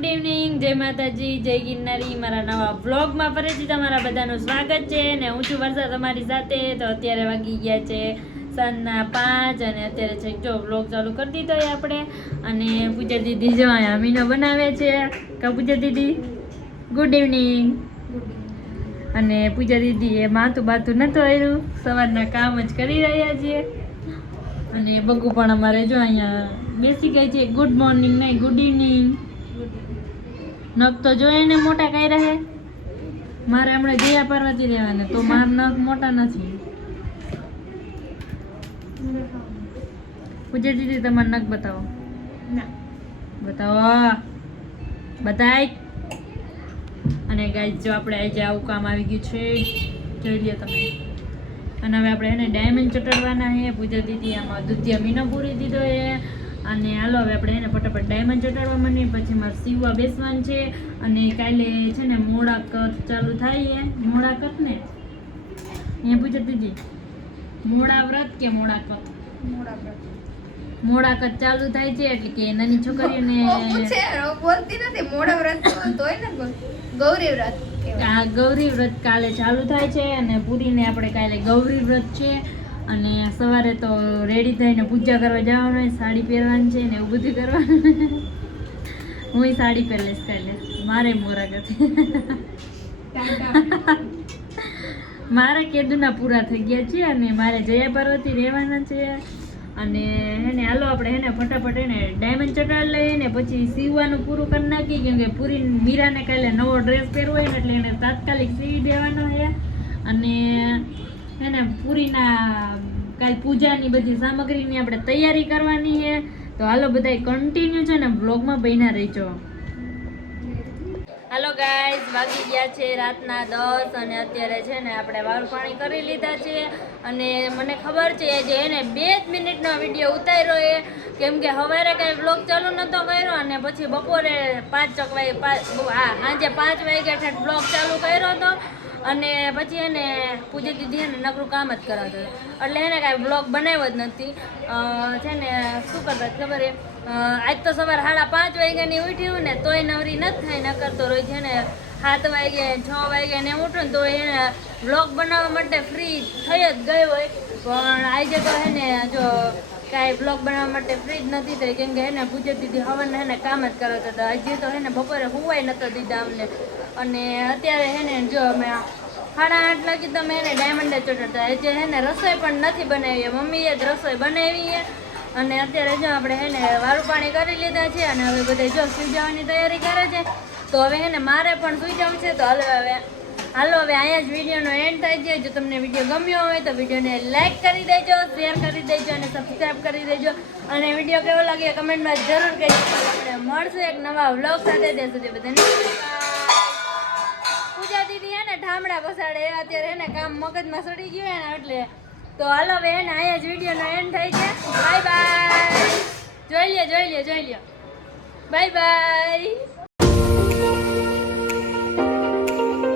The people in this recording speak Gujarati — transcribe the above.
ગુડ ઇવનિંગ, જય માતાજી, જય ગિરનારી. મારા નવા વ્લોગમાં ફરીથી તમારા બધાનું સ્વાગત છે ને હું છું વર્ષા તમારી સાથે. તો અત્યારે વાગી ગયા છે સાંજના પાંચ અને અત્યારે છે જો વ્લોગ ચાલુ કરી દીધો આપણે. અને પૂજા દીદી જો અહીંયા અમીનો બનાવે છે. કા પૂજા દીદી? Good evening. અને પૂજા દીદી એ માથું બાથું નતું આવ્યું સવારના કામ જ કરી રહ્યા છીએ. અને બગુ પણ અમારે જો અહીંયા બેસી ગઈ છે. ગુડ મોર્નિંગ નહીં, ગુડ ઇવનિંગ. નખ તો જોઈએ ને મોટા કઈ રહે મારે હમણાં જયા પાર્વતી રહેવાને તો મારા નખ મોટા નથી. પૂજા દીદી તમારા નખ બતાવો. બતાવો. બતાય. અને ગાય જો આપણે આજે આવું કામ આવી ગયું છે જોઈ લો તમે. અને હવે આપણે એને ડાયમંડ ચટાડવાના છે પૂજા દીદી આમાં દૂધિયા મીનો પૂરી દીધો અને હાલો હવે આપણે એને ફટાફટ ડાયમંડ ચટાડવા માંડીએ પછી મારે સીવવા બેસવાનું છે અને કાલે છે ને મોડા કત ચાલુ થાય છે મોડા કત ને? અહીંયા દીદી મોડા વ્રત કે મોડા કત મોડા કત ચાલુ થાય છે એટલે કે નાની છોકરીઓને બોલતી નથી મોડા વ્રત તોય ને ગૌરી વ્રત આ ગૌરી વ્રત કાલે ચાલુ થાય છે અને પૂરીને આપણે કાલે ગૌરી વ્રત છે. અને સવારે તો રેડી થઈને પૂજા કરવા જવાનું હોય, સાડી પહેરવાની છે ને એવું બધું કરવાનું. હું સાડી પહેરીશ કાલે મારે મોરાગત મારા કેદુના પૂરા થઈ ગયા છે અને મારે જયા પાર્વતી રહેવાના છે. અને એને હાલો આપણે એને ફટાફટ એને ડાયમંડ ચટાડી લઈએ ને પછી સીવવાનું પૂરું કરી નાખીએ, કેમ કે પૂરી મીરાને કાલે નવો ડ્રેસ પહેરવો હોય ને એટલે એને તાત્કાલિક સીવી દેવાનો છે. અને એને પૂરીના કાલ પૂજાની બધી સામગ્રીની આપણે તૈયારી કરવાની છે. તો હાલો બધા કન્ટિન્યુ છે ને બ્લોગમાં બન્યા રહેજો. હાલો ગાઈઝ વાગી ગયા છે રાતના દસ અને અત્યારે છે ને આપણે વાળ પાણી કરી લીધા છે. અને મને ખબર છે જે એને બે જ મિનિટનો વીડિયો ઉતાર્યો એ. કેમ કે સવારે કાંઈ વ્લોગ ચાલુ નહોતો કર્યો અને પછી બપોરે પાંચ ચક વાગે પાંચ હા સાંજે પાંચ વાગે ઠેઠ વ્લોગ ચાલુ કર્યો હતો. અને પછી એને પૂજા દીદી એને નકરું કામ જ કરાવતો એટલે એને કાંઈ બ્લોગ બનાવ્યો જ નથી. છે ને, શું કરતા ખબર એ આજ તો સવારે સાડા પાંચ વાગ્યાની ઉઠ્યું ને તોય નવરી નથી થાય, નકર તો રોજ છે ને સાત વાગે, છ વાગે ને ઉઠું ને તો એને બ્લોગ બનાવવા માટે ફ્રી થઈ જ ગયો હોય. પણ આજે તો હે ને જો કાંઈ બ્લોગ બનાવવા માટે ફ્રી જ નથી થઈ, કેમ કે એને પૂજા દીદી હવન હે ને કામ જ કરાવતા હતા. હજી તો હે ને બપોરે હુવાય નતો દીધા અમને. અને અત્યારે હે ને જો અમે સાડા આઠ લાગી તમે એને ડાયમંડે ચડાવતા હજી હે ને રસોઈ પણ નથી બનાવી મમ્મીએ જ રસોઈ બનાવી છે. અને અત્યારે જો આપણે હે ને વારું પાણી કરી લીધા છે અને હવે બધા જો સુઈ જવાની તૈયારી કરે છે. તો હવે હે મારે પણ સુઈ જવું છે. તો હાલો હવે હાલો હવે અહીંયા જ વિડીયોનો એન્ડ થાય છે. જો તમને વીડિયો ગમ્યો હોય તો વિડીયોને લાઇક કરી દેજો શેર કરી દેજો અને સબસ્ક્રાઈબ કરી દેજો. અને વીડિયો કેવો લાગ્યો કમેન્ટમાં જરૂર કહેજો. આપણે મળશે એક નવા વ્લોગ સાથે. ત્યાં સુધી બધાને ઠામડા પસાડે અત્યારે એને કામ મગજમાં સડી ગયું એને એટલે તો હાલો બેન અહીંયા જ વિડીયોનો એન્ડ થઈ છે. બાય બાય જોઈ લ્યો જોઈ લ્યો જોઈ લ્યો. Bye bye